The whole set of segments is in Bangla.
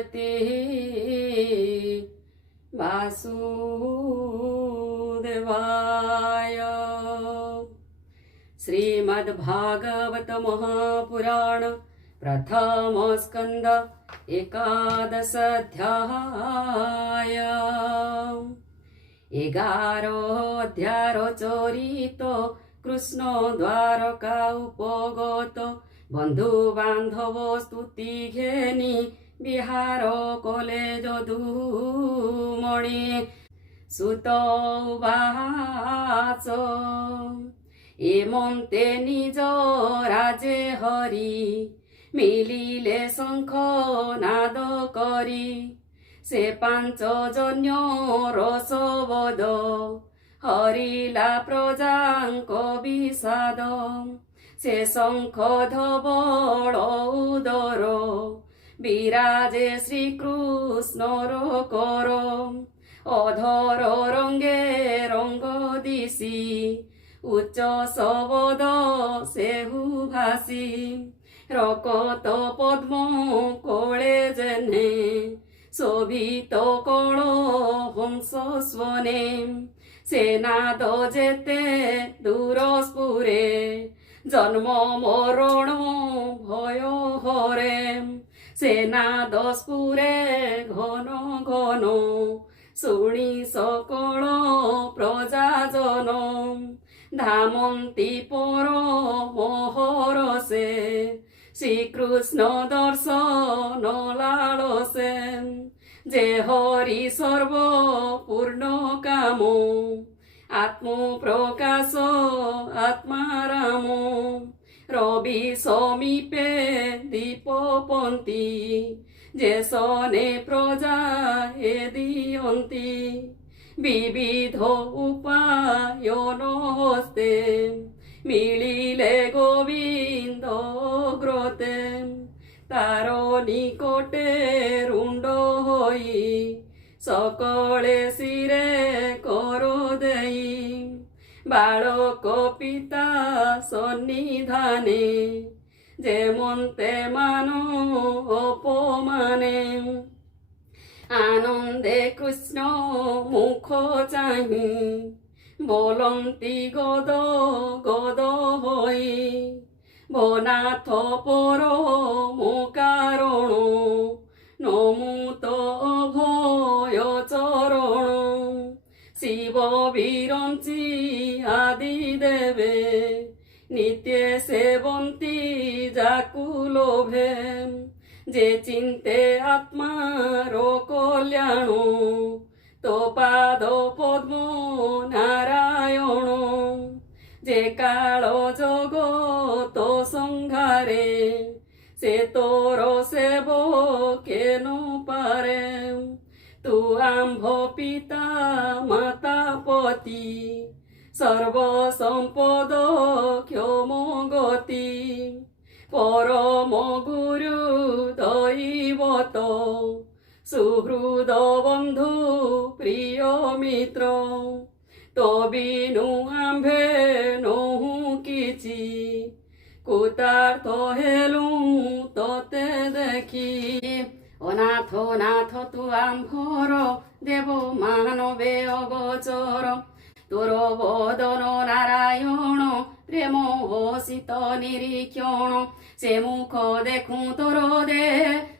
भगवते वासुदेवाय। श्रीमद्भागवत महापुराण प्रथम स्कंद एकादश अध्याय। 11 अध्याय चरित कृष्ण द्वारका उपगत बंधु बांधव स्तुति घेनी बिहार कले यदुमणि सुत उवाच एमन्ते निज राजे हरि मिलिले शंख नाद करी से 5 जन्य रसवद हरिला प्रजांक विषाद से शंख धवल उदर विराजे श्रीकृष्णर कर अधर रंगे रंग दिशी उच्च शबद सेहु भासी रकत पद्म कोले जेने शोभित कल हंस स्वने सेनाद जेते दूर स्फुरे जन्म मरण भय हरे सेनाद स्फुरे घन घन शुणी सकल प्रजाजन धामन्ती पर मोहरसे श्रीकृष्ण दर्शन लालसे जे हरि सर्व पूर्ण काम आत्म प्रकाश आत्माराम रवि समीपे दीपपंती जे सने प्रजा हे दियन्ति विविध उपायन हस्ते मिलिले गोविंद ग्रते तार निकटे रुंड होई सकले सिरे करो देई बालक पिता सन्निधाने जेमन्ते मानो अपमाने आनंदे कृष्ण मुख चाहि बोलन्ति गद गद होई भनाथ परम कारण नमुत भय चरण शिव विरंची आदि देवे नित्य सेवन्ति जाकु लोभे जे चिंते आत्मार कल्याण तो पाद पद्म नारायण जे काल जगत संघारे से तोर सेवके न पारे तू आम्भ पिता माता पति सर्व संपद क्षम गति परम गुरु दैवत सुहृद बंधु प्रिय मित्र तो बिनु आम्भे नहु किछि कुतार्थ हेलु तोते देखि अनाथ नाथ तू आम्भर देव मानवे अगोचर तोर बदन नारायण प्रेम हसित निरीक्षण से मुख देखु तोर दे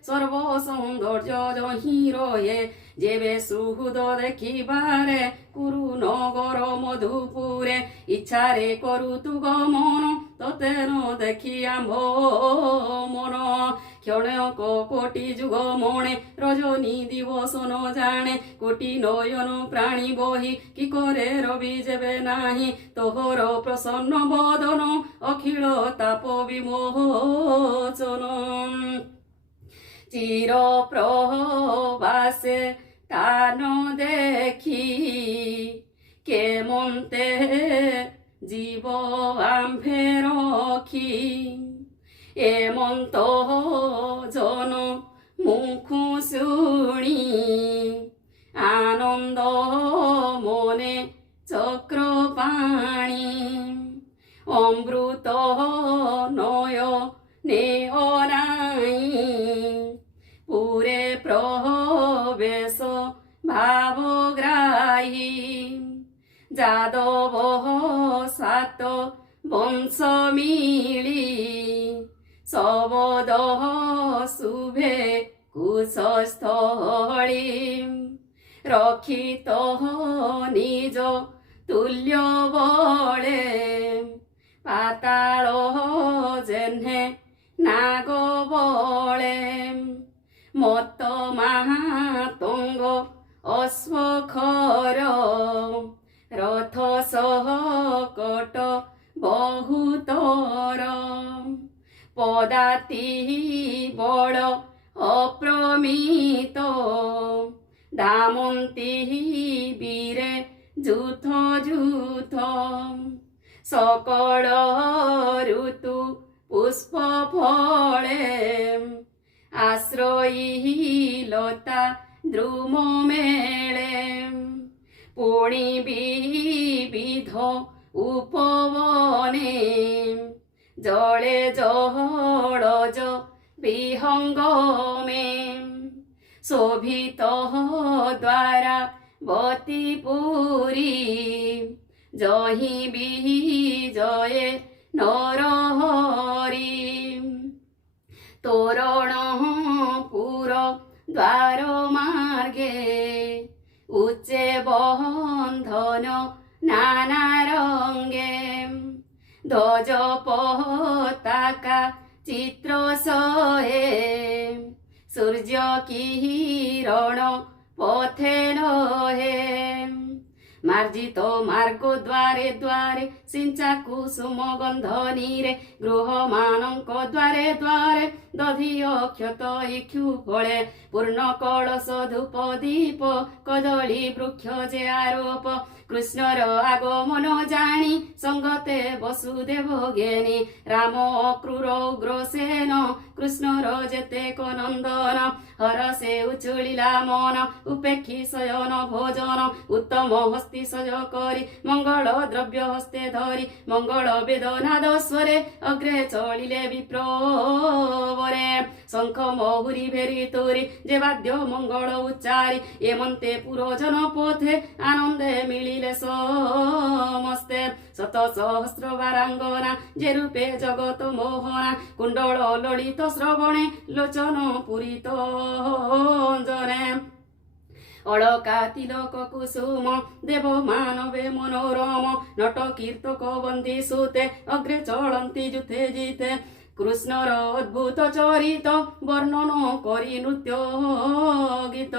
सर्व सौंदर्य जही रहे जेबे सुहृद देखिबारे कुरु नगर मधुपुरे इच्छारे करु तु गमन तते न देखि आम्भ मन क्षणक कोटि जुग मणे रजनी दिवस न जाने कोटि नयन प्राणी बही कि करे रवि जेबे नाही तोहर प्रसन्न बदन अखिल ताप विमोचन चिर प्रवासे तान देखी केमन्ते जीव आम्भे रखी एमन्त जन मुख शुणी आनंद मने चक्रपाणी अमृत नय ने अनाई पुरे प्र যাদব সাত বংশ মিলি সবদ শুভে কুশস্থলী রক্ষিত নিজ তুল্য বলে পাতাল জেহ্নে নাগ বলে মত মাহাতঙ্গ অশ্বখর রথ সহ কট বহুতর পদাতি বড় অপ্রমিত দামন্তি বীরে যুথ যুথ সকল ঋতু পুষ্প ফলে আশ্রয়ী লতা দ্রুম মেলে পুণি বিবিধ উপবনে জলে জলজ বিহঙ্গমে শোভিত দ্বারা বতী পুরী জহি বিজয়ে নরহরি তোরণ পুর দ্বার মার্গে উচ্চে বন্ধন নানা রঙ্গে ধ্বজ পতাকা চিত্র সহে সূর্য কিরণ পথে রহে মার্জিত মার্গ দ্বারে দ্বারে সিঞ্চা কুসুম গন্ধ নীরে গৃহ মানঙ্ক দ্বারে দ্বারে দধি অক্ষত ইক্ষু ফলে পূর্ণ কଳସ ধূপ দীপ কদଳୀ বৃক্ষ যে আরোপ কৃষ্ণর আগমন জানি সঙ্গতে বসুদেব জ্ঞানী রাম অক্রূর উগ্রসেন কৃষ্ণর যেতে নন্দন হরসে উচুলিলা মন উপেক্ষী শয়ন ভোজন উত্তম হস্তি সজ করি মঙ্গল দ্রব্য হস্তে ধরি মঙ্গল বেদ নাদ স্বরে অগ্রে চলিলে বিপ্রবরে শঙ্খ মহুরি ভেরি তোরি যে বাদ্য মঙ্গল উচ্চারি এমন্তে পুরজন পথে আনন্দে মিলিলে সমস্তে শত সহস্র বারাঙ্গনা যে রূপে জগত মোহনা কুণ্ডল ললিত শ্রবণে লোচন পুরিত জনে অলকা তিলক কুসুম দেব মানবে মনোরম নট কীর্তক বন্দী সুতে অগ্রে চলন্তি যুথে জিতে কৃষ্ণর অদ্ভুত চরিত বর্ণন করি নৃত্য গীত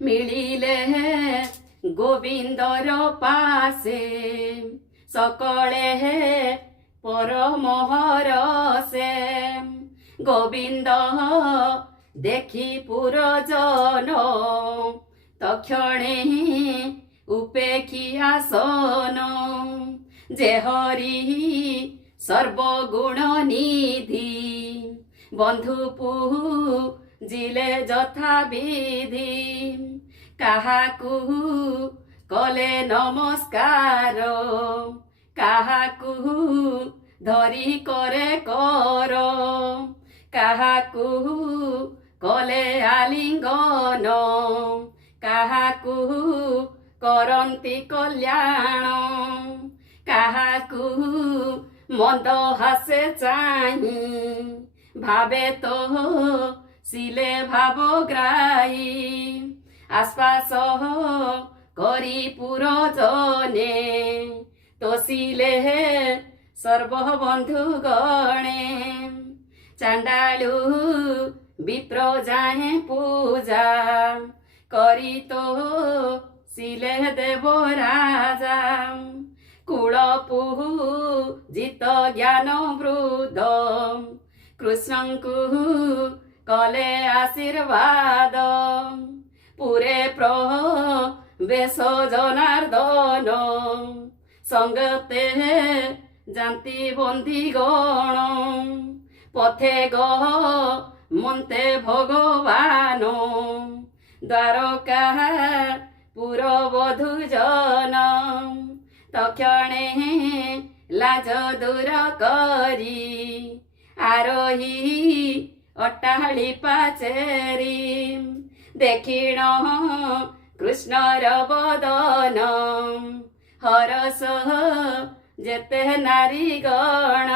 মিলিলে গোবিন্দর পাশে সকলে পরমহরসে গোবিন্দ দেখি পুরজন তক্ষণে উপেক্ষী আসন যে হরি সর্বগুণ নিধি বন্ধু জিলে যথা বিধি কাহাকু কলে নমস্কার কাহাকু ধরি করে কর কাহাকু কলে আলিঙ্গন কাহাকু করন্তি কল্যাণ কাহাকু মন্দ হাসে চাহি ভাবে তো শিলে ভাবগ্রাহী আশপাশ করি পুরজনে তোষিলে সর্ববন্ধু গণে চাণ্ডালু বিপ্র যাহে পূজা করি তো শিলে দেব রাজা কুলপু জিত জ্ঞান বৃদ্ধ কৃষ্ণଙ୍କୁ কলে আশীর্বাদ পুরে প্রবেশ জনার্দন সঙ্গতে জাতি বন্দীগণ পথে গহ মন্তে ভগবান দ্বারকা পুরবধূ জন তক্ষণে লাজ দূর করি আরোহী অট্টালি পাচেরি দেখিণ कृष्णर बदन हरस जेते नारीगण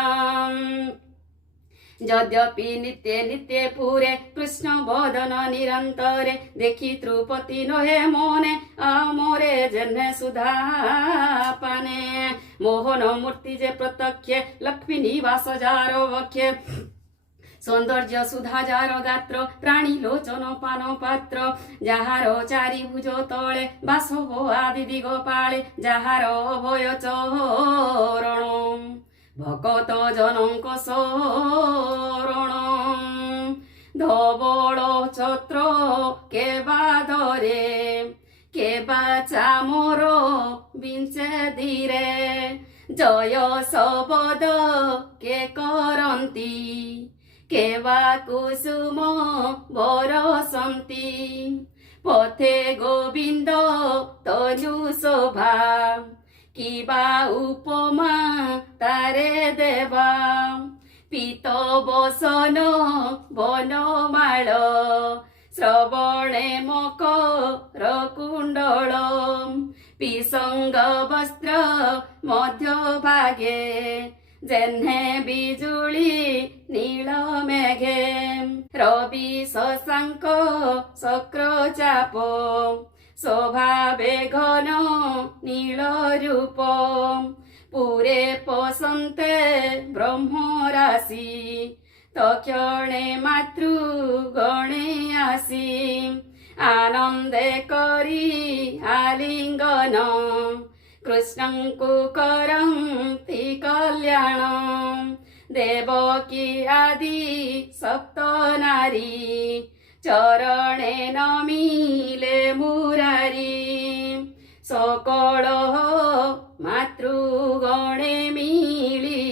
यद्यपि नित्य नित्य पूरे कृष्ण बदन निरंतरे देखी त्रुपति नहे मोने अमोरे जन्हे सुधा पाने मोहन मूर्ति जे प्रत्यक्ष लक्ष्मी निवास जारो वक्ष्य सौंदर्य सुधा जार गात्र प्राणी लोचन पान पात्र जाहार चारि भुज तले बासव आदि दिग पाळे जाहार भय चरण भकत जनक शरण धवल छत्र केबाधरे केबा चामर बिंचे धीरे जय शबद के करती केवा कुसुम बरसंती पथे गोविंद तनु शोभा किबा उपमा तारे देवा पीत बसन बनमाळ श्रवणे मकर कुंडल पिसंग वस्त्र मध्य भागे जेन्हे बिजुली नील मेघे रवि शशांक शक्र चाप शोभावे घन नील रूप पुरे पसंते ब्रह्म राशि तक्षणे मातृगणे आसी आनंदे करी आलिंगन कृष्णंकु करन्ति कल्याण देवकी आदि सप्त नारी चरणे नमिले मुरारी सकल मातृगणे मिली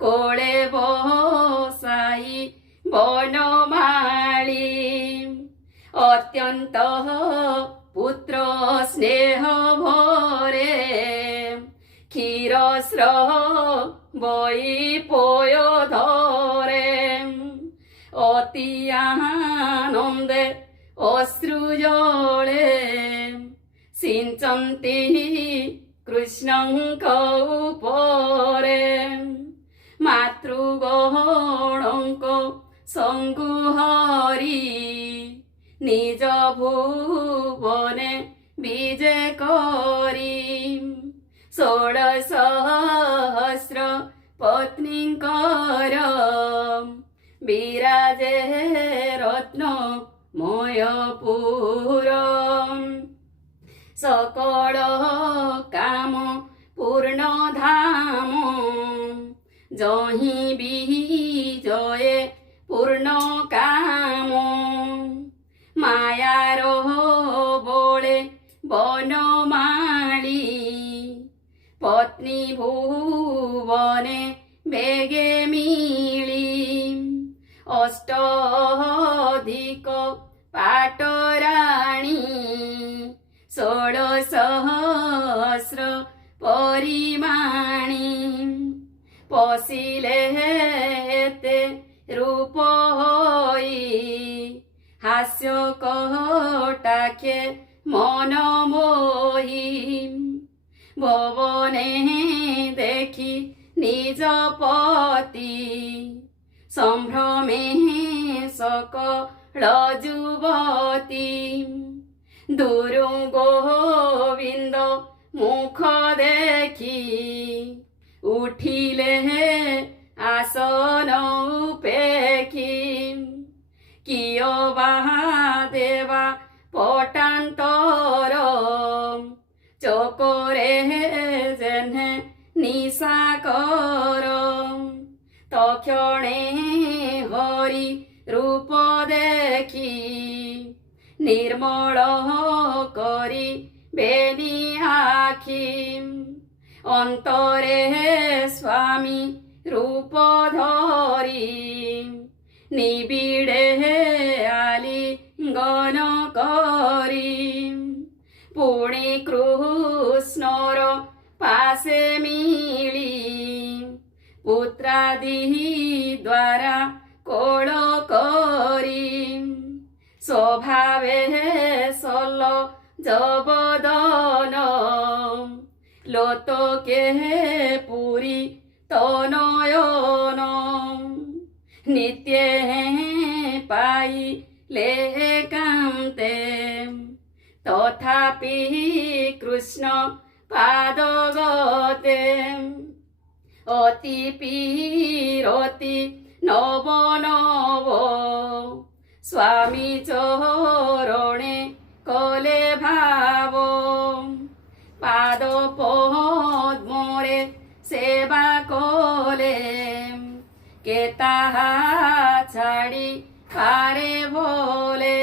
कोळे बसाई बनमाळी अत्यंत पुत्र स्नेह भरे क्षीर बई पोय धरे अति आनंदे अश्रु जले सिंचन्ति कृष्णंक उपरे मातृगणंक संगुहरी निज भुवने विजे करी 16,000 पत्नींकर विराजे रत्न मयपुर सकल काम पूर्ण धाम जही विजये पूर्ण काम मायार बोले बनमाली पत्नी भुवने बेगे मिली अष्टाधिक पाटराणी 16,000 परिमाणी पशिले ते रूप होई हास्य कटाखे मन मोही भवने देखी निज पति संभ्रमे सकल जुवती दुरु गोविंद मुख देखी उठिले आसन उपेखी कियो देवा पटान्तर चकोरे जेन्हे निशाकर तक्षणे हरि रूप देखी निर्मल करी बेनी आखी अंतरे स्वामी रूप धरी निबिड़े आलिंगन करी पुणी कृष्णर पासे मिली पुत्रादि द्वारा कोल करी स्वभावे सल জবদন লোতকে পুরী তনয়ন নিত্যে পাইলে কান্তে তথাপি কৃষ্ণ পাদগতে অতি পীরতি নব নব স্বামী চরণে কলে ভাব পাদ পদ্মরে সেবা কলে কে তাহা ছাড়ি পারে বলে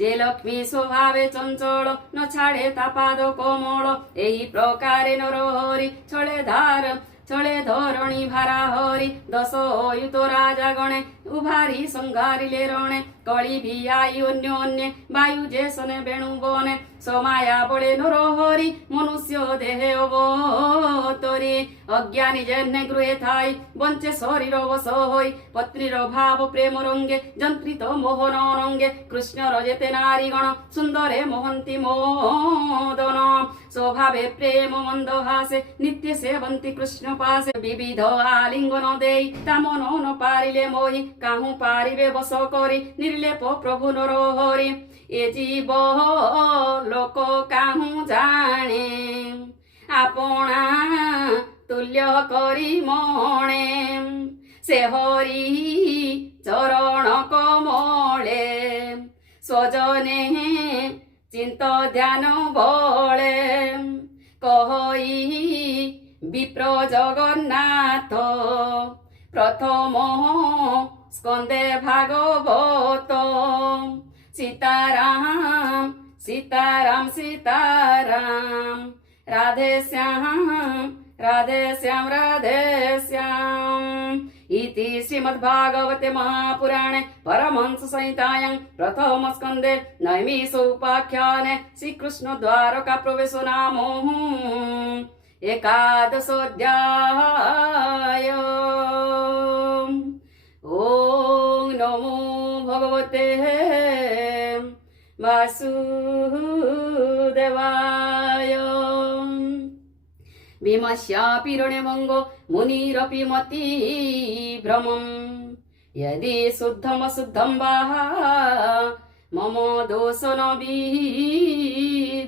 যে লক্ষ্মী স্বভাবে চঞ্চল ন ছাড়ে তা পাদ কোমল এই প্রকারে নরহরি ছড়ে ধরণী ভারা হরি দশ অয়ুত রাজা গণে উভারি সংঘারিলে রণে কଳି ভিয়াই অন্যন্যে বায়ু যে শনে বেণু বনে সমায়া বলে নরহরি মনুষ্য দেহে অবতরি অজ্ঞানী জন্যে গৃহে থাই বঞ্চে শরীর বশ হই পত্নীর ভাব প্রেম রঙ্গে যন্ত্রিত মোহন রঙ্গে কৃষ্ণর যেতে নারীগণ সুন্দরে মোহন্তি মোদন স্বভাবে প্রেম মন্দ হাসে নিত্য সেবন্তি কৃষ্ণ পাশে বিবিধ আলিঙ্গন দেই তা মন ন পারিলে মোহি কাহু পারিবে বশ করি নির্লেপ প্রভু নরহরি এ জীব লোক কাহু জানে আপনা তুল্য করি মণে সে হরি চরণ কমলে স্বজনে চিন্ত ধ্যান বলে কহই বিপ্র জগন্নাথ প্রথম স্কন্দে ভাগবত সীতারাম সীতারাম সীতারাম রাধে শ্যাম রাধে শ্যাম রাধে শ্যাম इति श्रीमद्भागवते महापुराणे परमहंस संहितायां प्रथम स्कंदे नैमिषोपाख्याने श्रीकृष्ण द्वारका प्रवेशो नाम एकादशोऽध्याय। ओम नमो भगवते वासुदेवाय। भीमस्यापि रणेमङ्गो मुनिरपि मति भ्रमम् यदि शुद्धमशुद्धं वा मम दोषो न विद्यते।